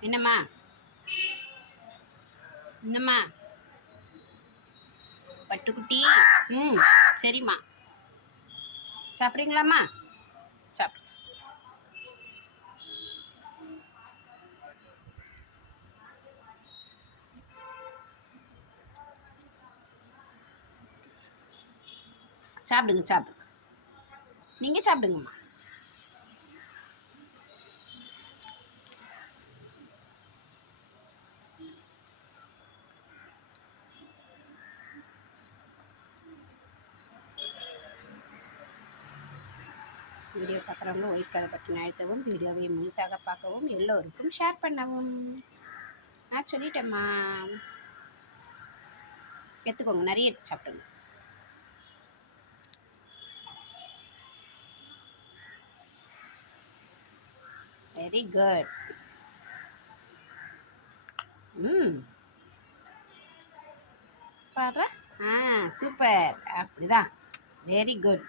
என்னம்மா? என்னம்மா? பட்டுக்குட்டி. ம் சரிம்மா. சாப்பிட்றீங்களாம்மா? சாப்பிடு சாப்பிடுங்க சாப்பிடுங்க. நீங்கள் சாப்பிடுங்கம்மா. வீடியோ பார்க்குறவங்க ஒயிட் கலர் பட்டன் அழுத்தவும் வீடியோவை முழுசாக பார்க்கவும் எல்லோருக்கும் ஷேர் பண்ணவும். நான் சொல்லிட்டேம்மா. எடுத்துக்கோங்க நிறைய எடுத்து சாப்பிடுங்க. வெரி குட் ம். பாடுற ஆ சூப்பர் அப்படிதான். Very good